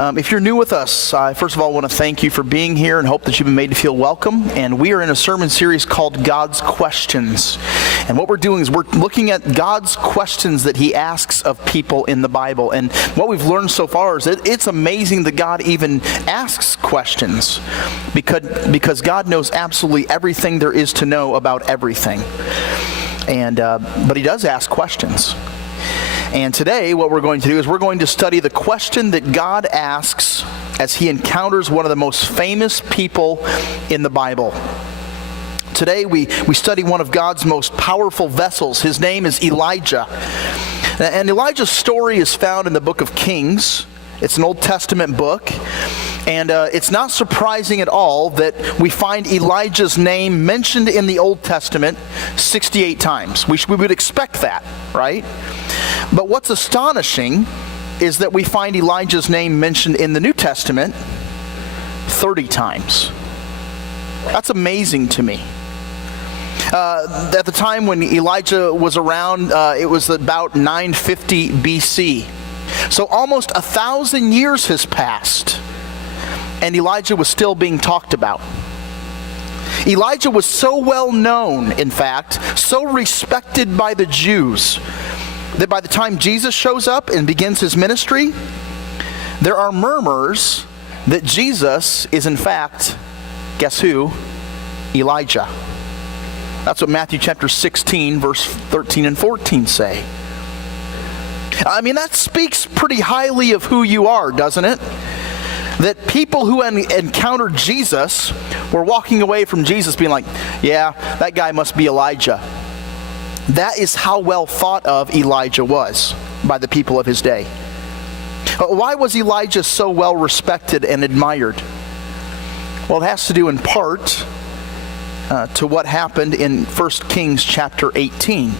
If you're new with us, I first of all want to thank you for being here and hope that you've been made to feel welcome. And we are in a sermon series called God's Questions. And what we're doing is we're looking at God's questions that He asks of people in the Bible. And what we've learned so far is that it's amazing that God even asks questions because God knows absolutely everything there is to know about everything. But He does ask questions. And today what we're going to do is we're going to study the question that God asks as He encounters one of the most famous people in the Bible. Today we study one of God's most powerful vessels. His name is Elijah. And Elijah's story is found in the book of Kings. It's an Old Testament book. And it's not surprising at all that we find Elijah's name mentioned in the Old Testament 68 times. We would expect that, right? But what's astonishing is that we find Elijah's name mentioned in the New Testament 30 times. That's amazing to me. At the time when Elijah was around, it was about 950 BC. So almost 1,000 years has passed, and Elijah was still being talked about. Elijah was so well known, in fact, so respected by the Jews, that by the time Jesus shows up and begins His ministry, there are murmurs that Jesus is in fact, guess who? Elijah. That's what Matthew chapter 16, verse 13 and 14 say. I mean, that speaks pretty highly of who you are, doesn't it? That people who encountered Jesus were walking away from Jesus being like, yeah, that guy must be Elijah. That is how well thought of Elijah was by the people of his day. Why was Elijah so well respected and admired? Well, it has to do in part to what happened in 1 Kings chapter 18.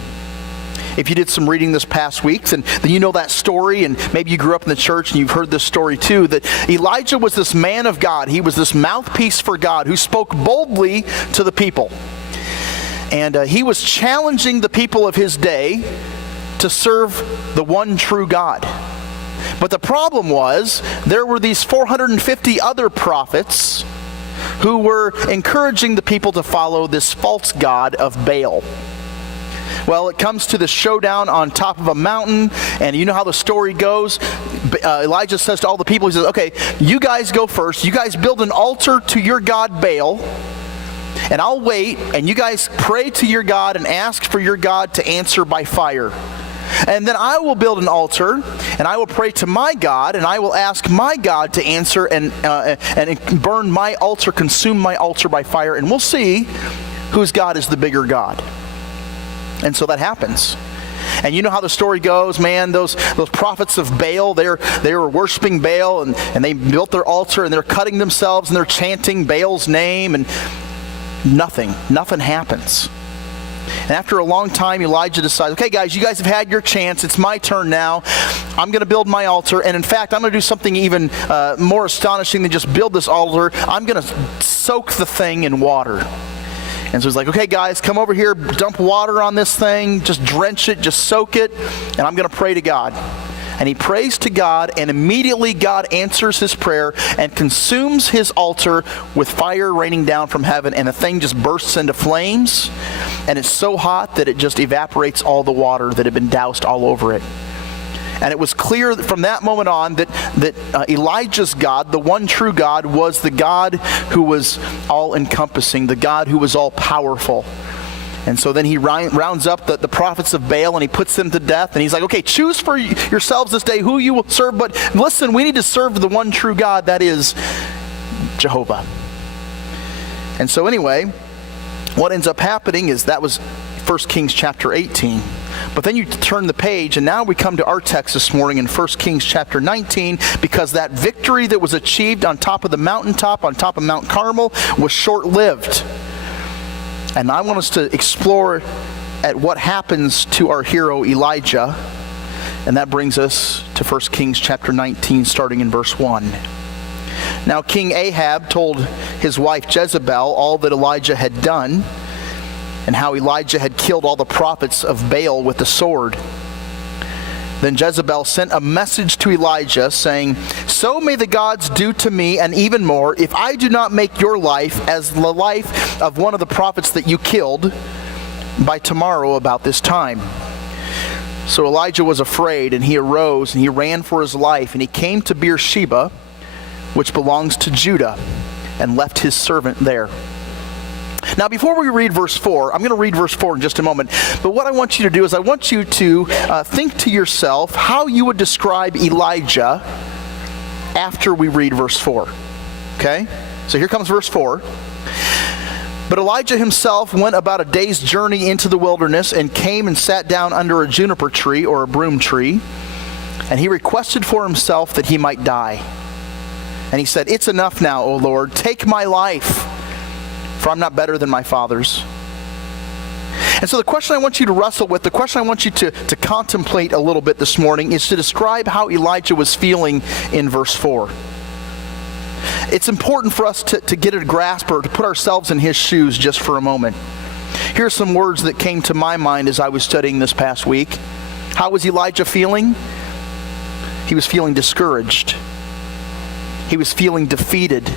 If you did some reading this past week, then you know that story, and maybe you grew up in the church and you've heard this story too, that Elijah was this man of God. He was this mouthpiece for God who spoke boldly to the people. And he was challenging the people of his day to serve the one true God. But the problem was, there were these 450 other prophets who were encouraging the people to follow this false god of Baal. Well, it comes to the showdown on top of a mountain, and you know how the story goes. Elijah says to all the people, he says, okay, you guys go first. You guys build an altar to your god Baal, and I'll wait, and you guys pray to your God and ask for your God to answer by fire. And then I will build an altar, and I will pray to my God, and I will ask my God to answer and burn my altar, consume my altar by fire, and we'll see whose God is the bigger God. And so that happens. And you know how the story goes, man, those prophets of Baal, they were worshiping Baal, and they built their altar, and they're cutting themselves, and they're chanting Baal's name, and nothing happens. And after a long time, Elijah decides, okay guys, you guys have had your chance, it's my turn now. I'm going to build my altar, and in fact, I'm going to do something even more astonishing than just build this altar. I'm going to soak the thing in water. And so he's like, okay guys, come over here, dump water on this thing, just drench it, just soak it, and I'm going to pray to God. And he prays to God, and immediately God answers his prayer and consumes his altar with fire raining down from heaven, and the thing just bursts into flames, and it's so hot that it just evaporates all the water that had been doused all over it. And it was clear from that moment on that Elijah's God, the one true God, was the God who was all-encompassing, the God who was all-powerful. And so then he rounds up the prophets of Baal, and he puts them to death. And he's like, okay, choose for yourselves this day who you will serve. But listen, we need to serve the one true God, that is Jehovah. And so anyway, what ends up happening is that was 1 Kings chapter 18. But then you turn the page, and now we come to our text this morning in 1 Kings chapter 19, because that victory that was achieved on top of the mountaintop, on top of Mount Carmel, was short-lived. And I want us to explore at what happens to our hero Elijah, and that brings us to 1 Kings chapter 19, starting in verse 1. Now King Ahab told his wife Jezebel all that Elijah had done, and how Elijah had killed all the prophets of Baal with the sword. Then Jezebel sent a message to Elijah saying, "So may the gods do to me and even more if I do not make your life as the life of one of the prophets that you killed by tomorrow about this time." So Elijah was afraid, and he arose and he ran for his life, and he came to Beersheba, which belongs to Judah, and left his servant there. Now, before we read verse 4, I'm going to read verse 4 in just a moment, but what I want you to do is I want you to think to yourself how you would describe Elijah after we read verse 4. Okay? So here comes verse 4. But Elijah himself went about a day's journey into the wilderness and came and sat down under a juniper tree or a broom tree, and he requested for himself that he might die. And he said, "It's enough now, O Lord, take my life, for I'm not better than my fathers." And so the question I want you to wrestle with, the question I want you to contemplate a little bit this morning is to describe how Elijah was feeling in verse 4. It's important for us to get a grasp or to put ourselves in his shoes just for a moment. Here are some words that came to my mind as I was studying this past week. How was Elijah feeling? He was feeling discouraged. He was feeling defeated.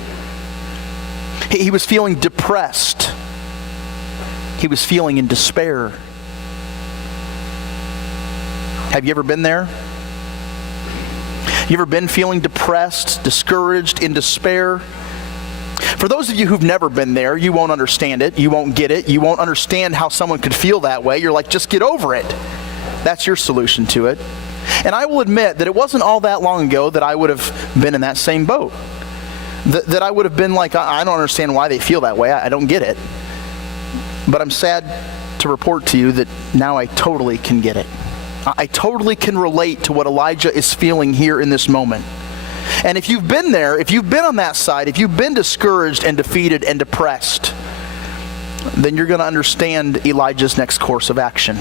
He was feeling depressed. He was feeling in despair. Have you ever been there? You ever been feeling depressed, discouraged, in despair? For those of you who've never been there, you won't understand it. You won't get it. You won't understand how someone could feel that way. You're like, just get over it. That's your solution to it. And I will admit that it wasn't all that long ago that I would have been in that same boat. That I would have been like, I don't understand why they feel that way. I don't get it. But I'm sad to report to you that now I totally can get it. I totally can relate to what Elijah is feeling here in this moment. And if you've been there, if you've been on that side, if you've been discouraged and defeated and depressed, then you're going to understand Elijah's next course of action.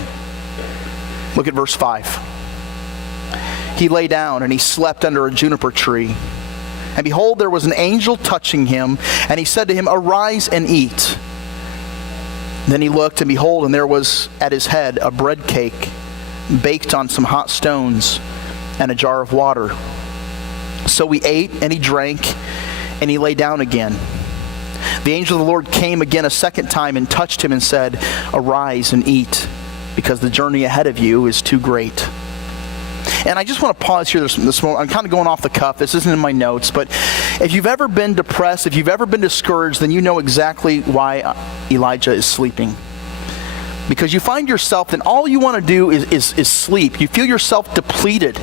Look at verse 5. He lay down and he slept under a juniper tree. And behold, there was an angel touching him, and he said to him, "Arise and eat." Then he looked, and behold, and there was at his head a bread cake baked on some hot stones and a jar of water. So he ate and he drank, and he lay down again. The angel of the Lord came again a second time and touched him and said, "Arise and eat, because the journey ahead of you is too great." And I just want to pause here this morning. I'm kind of going off the cuff. This isn't in my notes. But if you've ever been depressed, if you've ever been discouraged, then you know exactly why Elijah is sleeping. Because you find yourself, then all you want to do is sleep. You feel yourself depleted.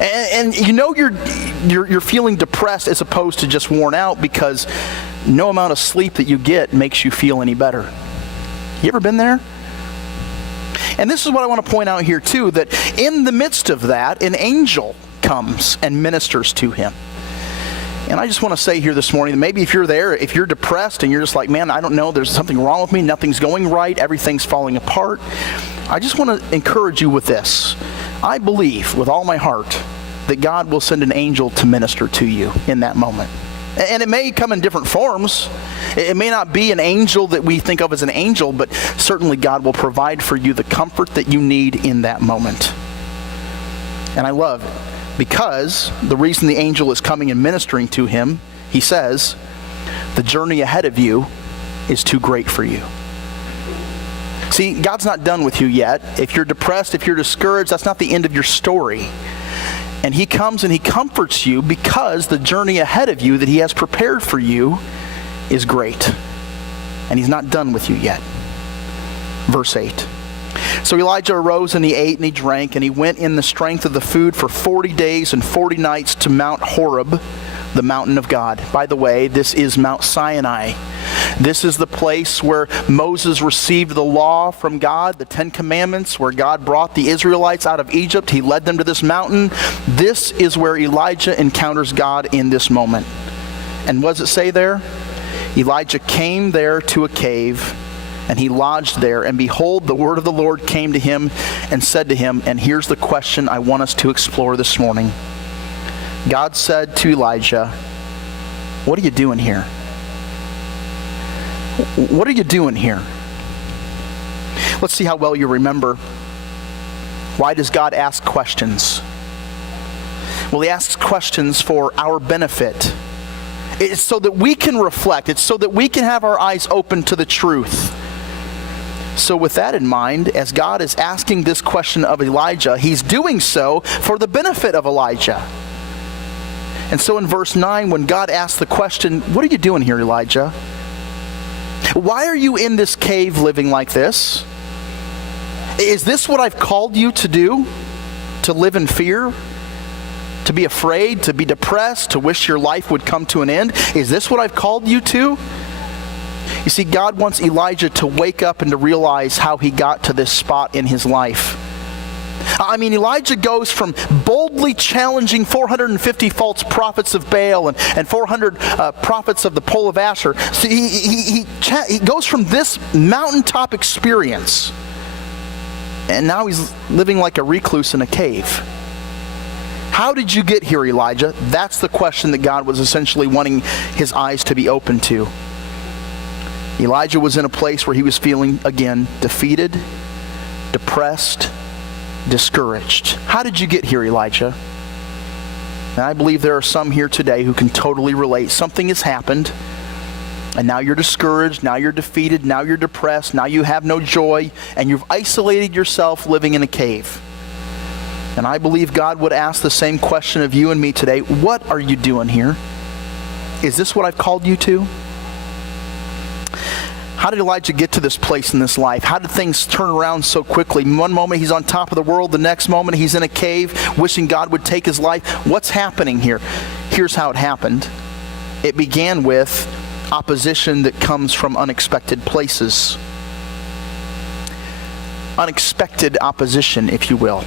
And you know you're feeling depressed as opposed to just worn out, because no amount of sleep that you get makes you feel any better. You ever been there? And this is what I want to point out here too, that in the midst of that, an angel comes and ministers to him. And I just want to say here this morning that maybe if you're there, if you're depressed and you're just like, man, I don't know, there's something wrong with me, nothing's going right, everything's falling apart. I just want to encourage you with this. I believe with all my heart that God will send an angel to minister to you in that moment. And it may come in different forms. It may not be an angel that we think of as an angel, but certainly God will provide for you the comfort that you need in that moment. And I love it, because the reason the angel is coming and ministering to him, he says, the journey ahead of you is too great for you. See, God's not done with you yet. If you're depressed, if you're discouraged, that's not the end of your story. And he comes and he comforts you because the journey ahead of you that he has prepared for you is great. And he's not done with you yet. Verse 8. So Elijah arose and he ate and he drank, and he went in the strength of the food for 40 days and 40 nights to Mount Horeb, the mountain of God. By the way, this is Mount Sinai. This is the place where Moses received the law from God, the 10 Commandments, where God brought the Israelites out of Egypt. He led them to this mountain. This is where Elijah encounters God in this moment. And what does it say there? Elijah came there to a cave, and he lodged there. And behold, the word of the Lord came to him and said to him, and here's the question I want us to explore this morning. God said to Elijah, "What are you doing here? What are you doing here?" Let's see how well you remember Why does God ask questions? Well, he asks questions for our benefit. It's so that we can reflect. It's so that we can have our eyes open to the truth. So with that in mind, as God is asking this question of Elijah, he's doing so for the benefit of Elijah. And so in verse 9, when God asks the question, what are you doing here, Elijah? Why are you in this cave living like this? Is this what I've called you to do? To live in fear? To be afraid? To be depressed? To wish your life would come to an end? Is this what I've called you to? You see, God wants Elijah to wake up and to realize how he got to this spot in his life. I mean, Elijah goes from boldly challenging 450 false prophets of Baal and 400 prophets of the pole of Asher. So he goes from this mountaintop experience, and now he's living like a recluse in a cave. How did you get here, Elijah? That's the question that God was essentially wanting his eyes to be open to. Elijah was in a place where he was feeling, again, defeated, depressed, discouraged. How did you get here, Elijah? And I believe there are some here today who can totally relate. Something has happened, and now you're discouraged, now you're defeated, now you're depressed, now you have no joy, and you've isolated yourself living in a cave. And I believe God would ask the same question of you and me today. What are you doing here? Is this what I've called you to? How did Elijah get to this place in this life? How did things turn around so quickly? One moment he's on top of the world, the next moment he's in a cave wishing God would take his life. What's happening here? Here's how it happened. It began with opposition that comes from unexpected places. Unexpected opposition, if you will.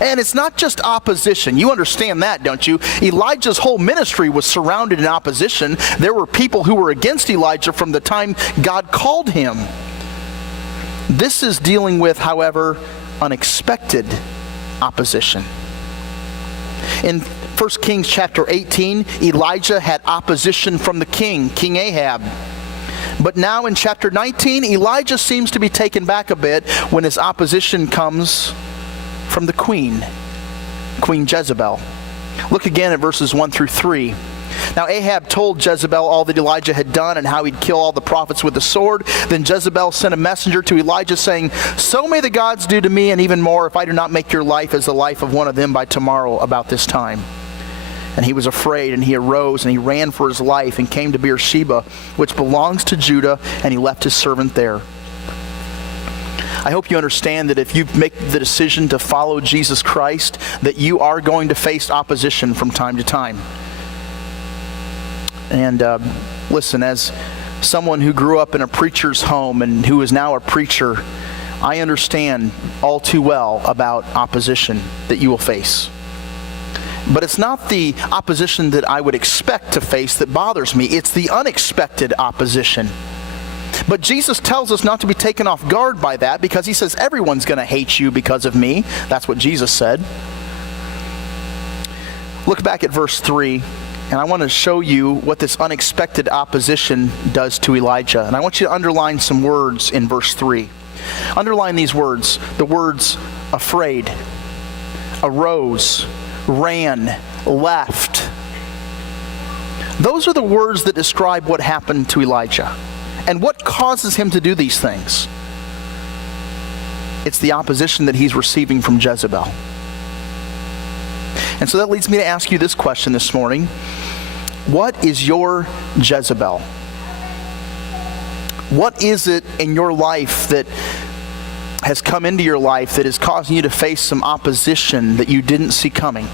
And it's not just opposition. You understand that, don't you? Elijah's whole ministry was surrounded in opposition. There were people who were against Elijah from the time God called him. This is dealing with, however, unexpected opposition. In 1 Kings chapter 18, Elijah had opposition from the king, King Ahab. But now in chapter 19, Elijah seems to be taken back a bit when his opposition comes from the Queen Jezebel. Look again at verses 1 through 3. Now Ahab told Jezebel all that Elijah had done and how he'd kill all the prophets with the sword. Then Jezebel sent a messenger to Elijah saying, "So may the gods do to me and even more if I do not make your life as the life of one of them by tomorrow about this time." And he was afraid, and he arose and he ran for his life and came to Beersheba, which belongs to Judah, and he left his servant there. I hope you understand that if you make the decision to follow Jesus Christ, that you are going to face opposition from time to time. And listen, as someone who grew up in a preacher's home and who is now a preacher, I understand all too well about opposition that you will face. But it's not the opposition that I would expect to face that bothers me. It's the unexpected opposition. But Jesus tells us not to be taken off guard by that, because he says everyone's going to hate you because of me. That's what Jesus said. Look back at verse 3, and I want to show you what this unexpected opposition does to Elijah. And I want you to underline some words in verse 3. Underline these words, the words afraid, arose, ran, left. Those are the words that describe what happened to Elijah. And what causes him to do these things? It's the opposition that he's receiving from Jezebel. And so that leads me to ask you this question this morning. What is your Jezebel? What is it in your life that has come into your life that is causing you to face some opposition that you didn't see coming?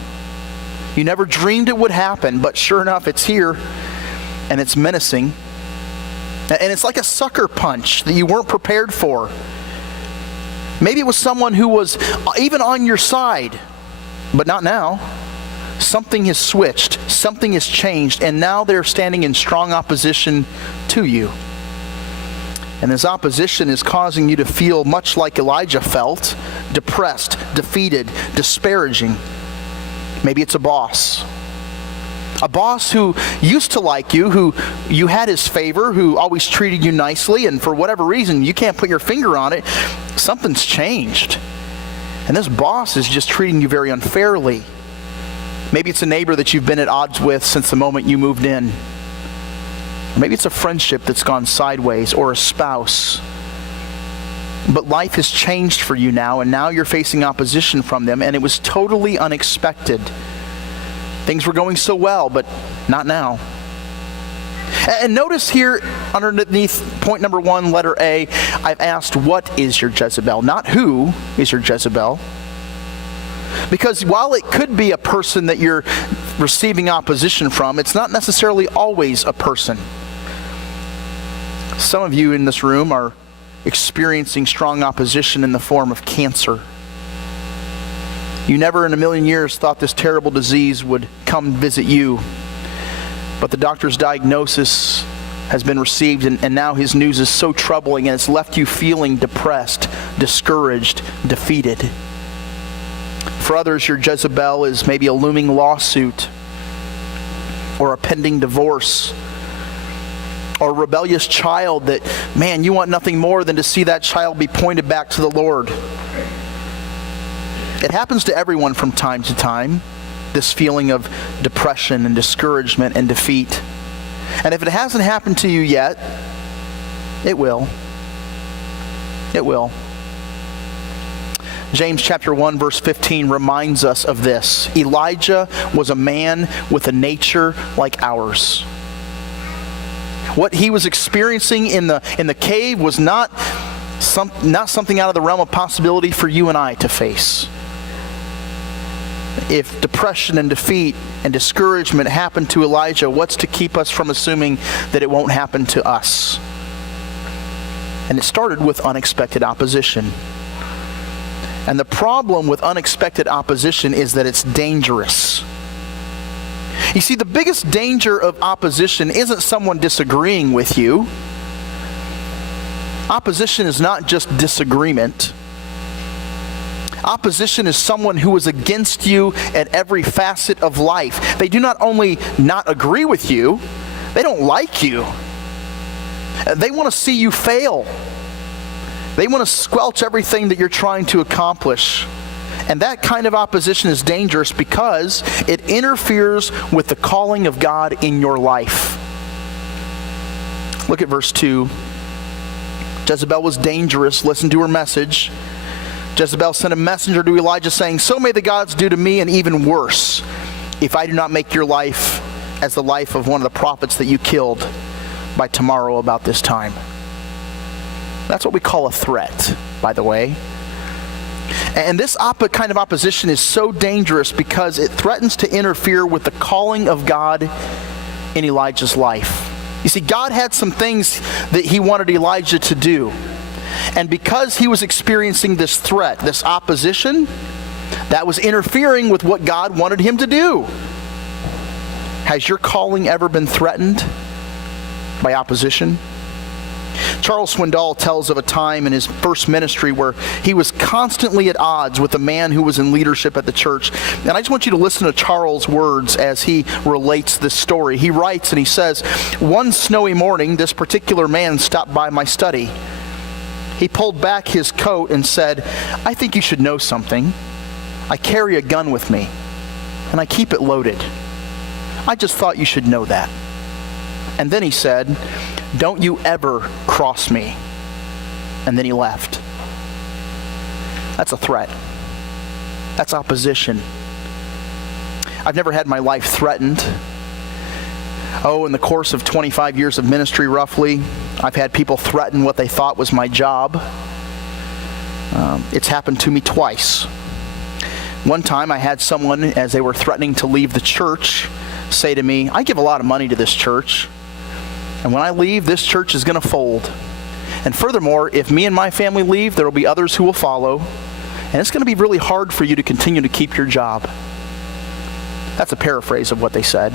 You never dreamed it would happen, but sure enough, it's here, and it's menacing. And it's like a sucker punch that you weren't prepared for. Maybe it was someone who was even on your side, but not now. Something has switched, something has changed, and now they're standing in strong opposition to you. And this opposition is causing you to feel much like Elijah felt, depressed, defeated, disparaging. Maybe it's a boss who used to like you, who you had his favor, who always treated you nicely, and for whatever reason, you can't put your finger on it, something's changed. And this boss is just treating you very unfairly. Maybe it's a neighbor that you've been at odds with since the moment you moved in. Maybe it's a friendship that's gone sideways, or a spouse. But life has changed for you now, and now you're facing opposition from them, and it was totally unexpected. Things were going so well, but not now. And notice here underneath point number 1, letter A, I've asked, what is your Jezebel? Not who is your Jezebel. Because while it could be a person that you're receiving opposition from, it's not necessarily always a person. Some of you in this room are experiencing strong opposition in the form of cancer. You never in a million years thought this terrible disease would come visit you. But the doctor's diagnosis has been received, and now his news is so troubling, and it's left you feeling depressed, discouraged, defeated. For others, your Jezebel is maybe a looming lawsuit, or a pending divorce, or a rebellious child that, man, you want nothing more than to see that child be pointed back to the Lord. It happens to everyone from time to time, this feeling of depression and discouragement and defeat. And if it hasn't happened to you yet, it will. It will. James chapter 1 verse 15 reminds us of this. Elijah was a man with a nature like ours. What he was experiencing in the cave was not something out of the realm of possibility for you and I to face. If depression and defeat and discouragement happened to Elijah, what's to keep us from assuming that it won't happen to us? And it started with unexpected opposition. And the problem with unexpected opposition is that it's dangerous. You see, the biggest danger of opposition isn't someone disagreeing with you. Opposition is not just disagreement. Opposition is someone who is against you at every facet of life. They do not only not agree with you, they don't like you. They want to see you fail. They want to squelch everything that you're trying to accomplish. And that kind of opposition is dangerous because it interferes with the calling of God in your life. Look at verse 2. Jezebel was dangerous. Listen to her message. Jezebel sent a messenger to Elijah saying, "So may the gods do to me, and even worse, if I do not make your life as the life of one of the prophets that you killed by tomorrow about this time." That's what we call a threat, by the way. And this kind of opposition is so dangerous because it threatens to interfere with the calling of God in Elijah's life. You see, God had some things that he wanted Elijah to do. And because he was experiencing this threat, this opposition, that was interfering with what God wanted him to do. Has your calling ever been threatened by opposition? Charles Swindoll tells of a time in his first ministry where he was constantly at odds with a man who was in leadership at the church. And I just want you to listen to Charles' words as he relates this story. He writes and he says, "One snowy morning, this particular man stopped by my study. He pulled back his coat and said, 'I think you should know something. I carry a gun with me, and I keep it loaded. I just thought you should know that.' And then he said, 'Don't you ever cross me.' And then he left." That's a threat. That's opposition. I've never had my life threatened. In the course of 25 years of ministry, roughly, I've had people threaten what they thought was my job. It's happened to me twice. One time I had someone, as they were threatening to leave the church, say to me, "I give a lot of money to this church, and when I leave, this church is going to fold. And furthermore, if me and my family leave, there will be others who will follow, and it's going to be really hard for you to continue to keep your job." That's a paraphrase of what they said.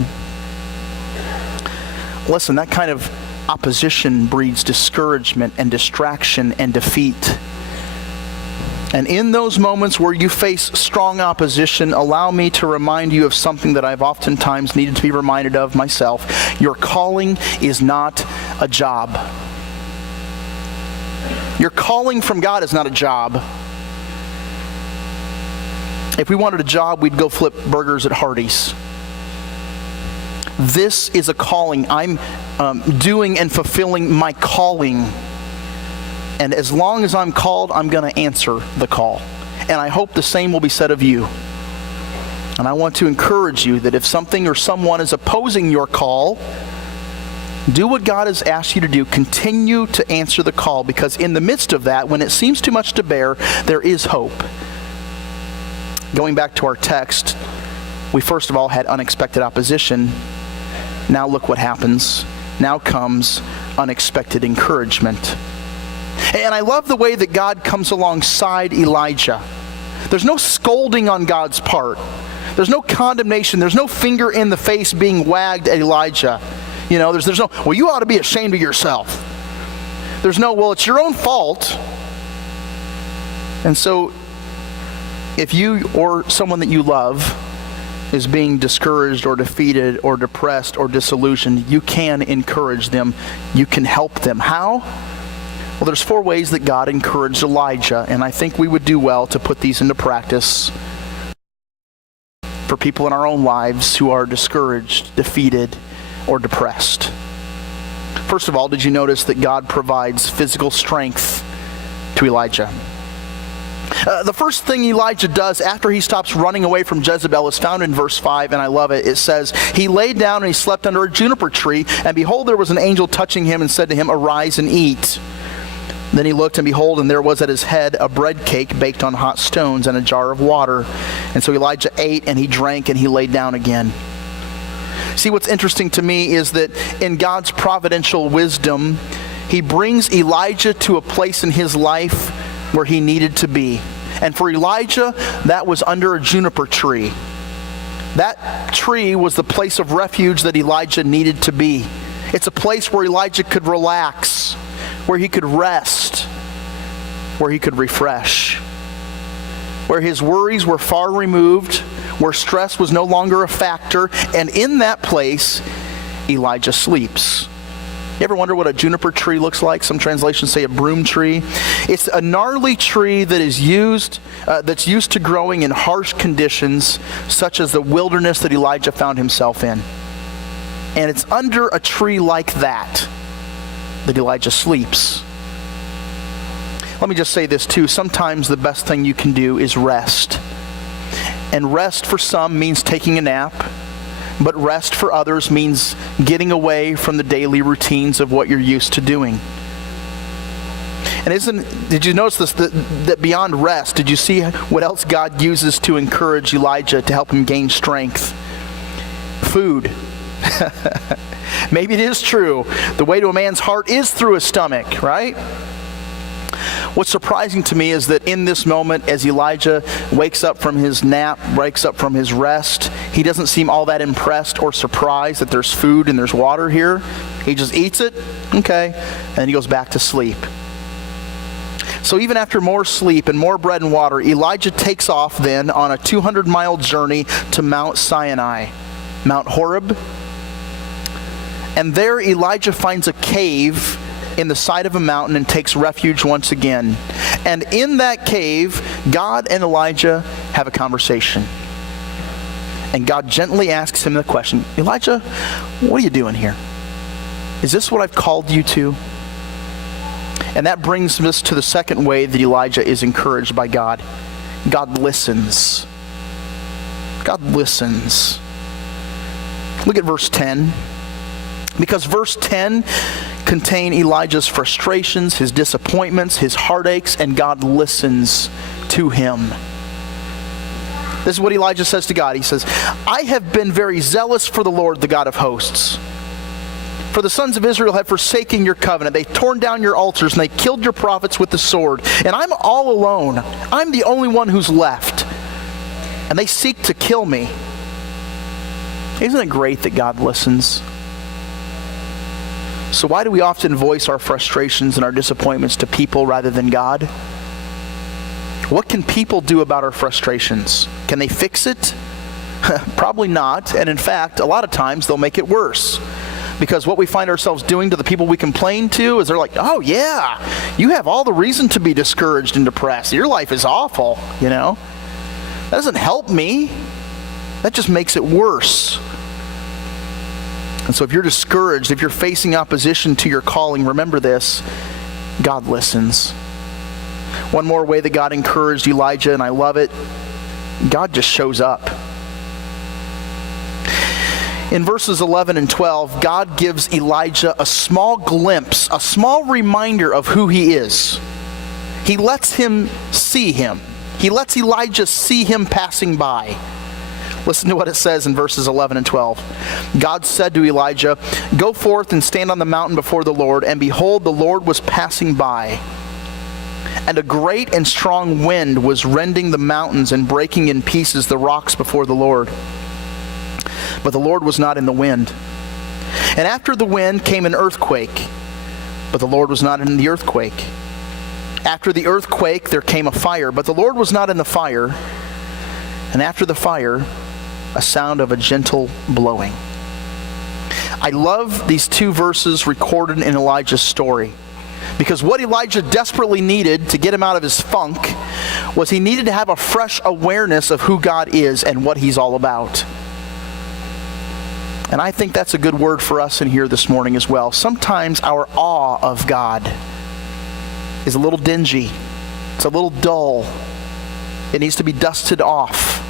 Listen, that kind of opposition breeds discouragement and distraction and defeat. And in those moments where you face strong opposition, allow me to remind you of something that I've oftentimes needed to be reminded of myself. Your calling is not a job. Your calling from God is not a job. If we wanted a job, we'd go flip burgers at Hardee's. This is a calling. I'm doing and fulfilling my calling. And as long as I'm called, I'm going to answer the call. And I hope the same will be said of you. And I want to encourage you that if something or someone is opposing your call, do what God has asked you to do. Continue to answer the call, because in the midst of that, when it seems too much to bear, there is hope. Going back to our text, we first of all had unexpected opposition. Now look what happens. Now comes unexpected encouragement. And I love the way that God comes alongside Elijah. There's no scolding on God's part. There's no condemnation. There's no finger in the face being wagged at Elijah. You know, there's no, well, you ought to be ashamed of yourself. There's no, well, it's your own fault. And so, if you or someone that you love is being discouraged or defeated or depressed or disillusioned, you can encourage them. You can help them. How? Well, there's 4 ways that God encouraged Elijah, and I think we would do well to put these into practice for people in our own lives who are discouraged, defeated, or depressed. First of all, did you notice that God provides physical strength to Elijah? The first thing Elijah does after he stops running away from Jezebel is found in verse 5, and I love it. It says, he laid down and he slept under a juniper tree, and behold, there was an angel touching him and said to him, arise and eat. Then he looked, and behold, and there was at his head a bread cake baked on hot stones and a jar of water. And so Elijah ate, and he drank, and he laid down again. See, what's interesting to me is that in God's providential wisdom, he brings Elijah to a place in his life where he needed to be. And for Elijah, that was under a juniper tree. That tree was the place of refuge that Elijah needed to be. It's a place where Elijah could relax, where he could rest, where he could refresh, where his worries were far removed, where stress was no longer a factor, and in that place, Elijah sleeps. You ever wonder what a juniper tree looks like? Some translations say a broom tree. It's a gnarly tree that is that's used to growing in harsh conditions, such as the wilderness that Elijah found himself in. And it's under a tree like that Elijah sleeps. Let me just say this too. Sometimes the best thing you can do is rest. And rest for some means taking a nap. But rest for others means getting away from the daily routines of what you're used to doing. And did you notice this, that beyond rest, did you see what else God uses to encourage Elijah to help him gain strength? Food. Maybe it is true. The way to a man's heart is through his stomach, right? What's surprising to me is that in this moment, as Elijah wakes up from his nap, wakes up from his rest, he doesn't seem all that impressed or surprised that there's food and there's water here. He just eats it, okay, and he goes back to sleep. So even after more sleep and more bread and water, Elijah takes off then on a 200-mile journey to Mount Sinai, Mount Horeb. And there Elijah finds a cave in the side of a mountain and takes refuge once again. And in that cave, God and Elijah have a conversation. And God gently asks him the question, Elijah, what are you doing here? Is this what I've called you to? And that brings us to the second way that Elijah is encouraged by God. God listens. God listens. Look at verse 10. Because verse 10 contain Elijah's frustrations, his disappointments, his heartaches, and God listens to him. This is what Elijah says to God. He says, I have been very zealous for the Lord, the God of hosts. For the sons of Israel have forsaken your covenant. They've torn down your altars, and they killed your prophets with the sword. And I'm all alone. I'm the only one who's left. And they seek to kill me. Isn't it great that God listens? So why do we often voice our frustrations and our disappointments to people rather than God? What can people do about our frustrations? Can they fix it? Probably not. And in fact, a lot of times they'll make it worse. Because what we find ourselves doing to the people we complain to is they're like, oh yeah, you have all the reason to be discouraged and depressed. Your life is awful, you know? That doesn't help me. That just makes it worse. And so if you're discouraged, if you're facing opposition to your calling, remember this: God listens. One more way that God encouraged Elijah, and I love it, God just shows up. In verses 11 and 12, God gives Elijah a small glimpse, a small reminder of who he is. He lets him see him. He lets Elijah see him passing by. Listen to what it says in verses 11 and 12. God said to Elijah, "Go forth and stand on the mountain before the Lord." And behold, the Lord was passing by. And a great and strong wind was rending the mountains and breaking in pieces the rocks before the Lord. But the Lord was not in the wind. And after the wind came an earthquake, but the Lord was not in the earthquake. After the earthquake there came a fire, but the Lord was not in the fire. And after the fire, a sound of a gentle blowing. I love these two verses recorded in Elijah's story, because what Elijah desperately needed to get him out of his funk was he needed to have a fresh awareness of who God is and what he's all about. And I think that's a good word for us in here this morning as well. Sometimes our awe of God is a little dingy. It's a little dull. It needs to be dusted off.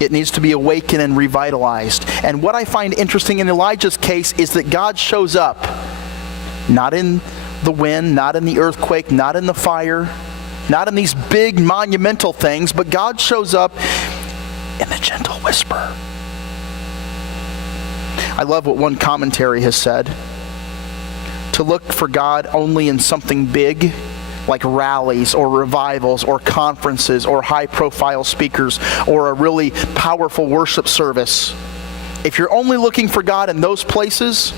It needs to be awakened and revitalized. And what I find interesting in Elijah's case is that God shows up, not in the wind, not in the earthquake, not in the fire, not in these big monumental things, but God shows up in the gentle whisper. I love what one commentary has said. To look for God only in something big, like rallies or revivals or conferences or high-profile speakers or a really powerful worship service. If you're only looking for God in those places,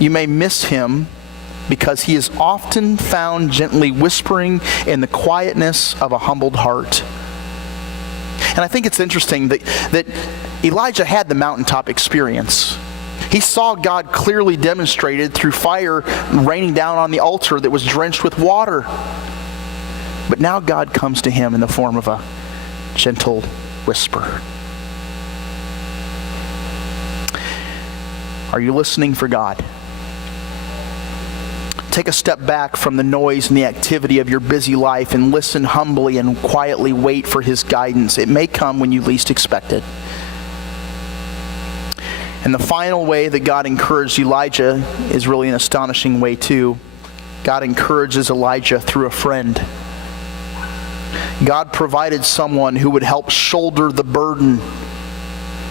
you may miss him, because he is often found gently whispering in the quietness of a humbled heart. And I think it's interesting that Elijah had the mountaintop experience. He saw God clearly demonstrated through fire raining down on the altar that was drenched with water. But now God comes to him in the form of a gentle whisper. Are you listening for God? Take a step back from the noise and the activity of your busy life and listen humbly and quietly wait for his guidance. It may come when you least expect it. And the final way that God encouraged Elijah is really an astonishing way too. God encourages Elijah through a friend. God provided someone who would help shoulder the burden.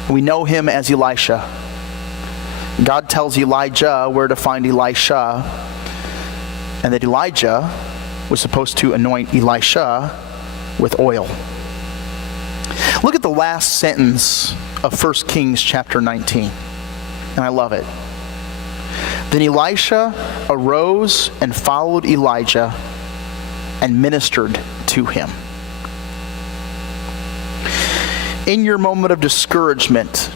We know him as Elisha. God tells Elijah where to find Elisha, and that Elijah was supposed to anoint Elisha with oil. Look at the last sentence of 1 Kings chapter 19, and I love it. Then Elisha arose and followed Elijah and ministered to him. In your moment of discouragement,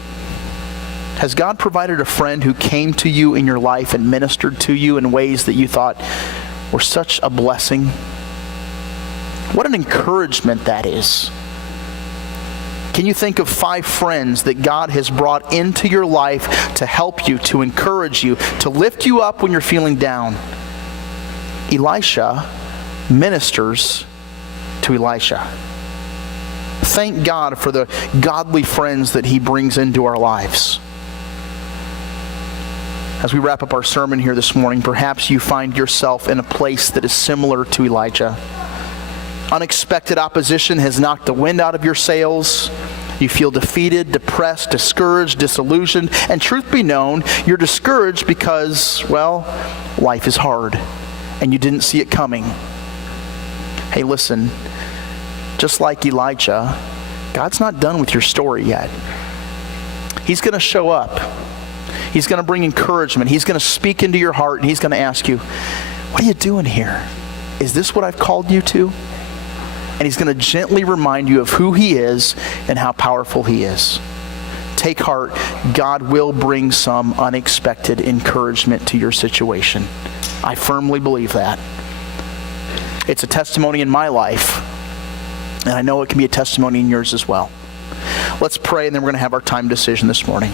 has God provided a friend who came to you in your life and ministered to you in ways that you thought were such a blessing? What an encouragement that is. Can you think of 5 friends that God has brought into your life to help you, to encourage you, to lift you up when you're feeling down? Elisha ministers to Elisha. Thank God for the godly friends that he brings into our lives. As we wrap up our sermon here this morning, perhaps you find yourself in a place that is similar to Elijah. Unexpected opposition has knocked the wind out of your sails. You feel defeated, depressed, discouraged, disillusioned, and truth be known, you're discouraged because, well, life is hard, and you didn't see it coming. Hey, listen, just like Elijah, God's not done with your story yet. He's going to show up. He's going to bring encouragement. He's going to speak into your heart, and he's going to ask you, what are you doing here? Is this what I've called you to? And he's going to gently remind you of who he is and how powerful he is. Take heart. God will bring some unexpected encouragement to your situation. I firmly believe that. It's a testimony in my life. And I know it can be a testimony in yours as well. Let's pray, and then we're going to have our time decision this morning.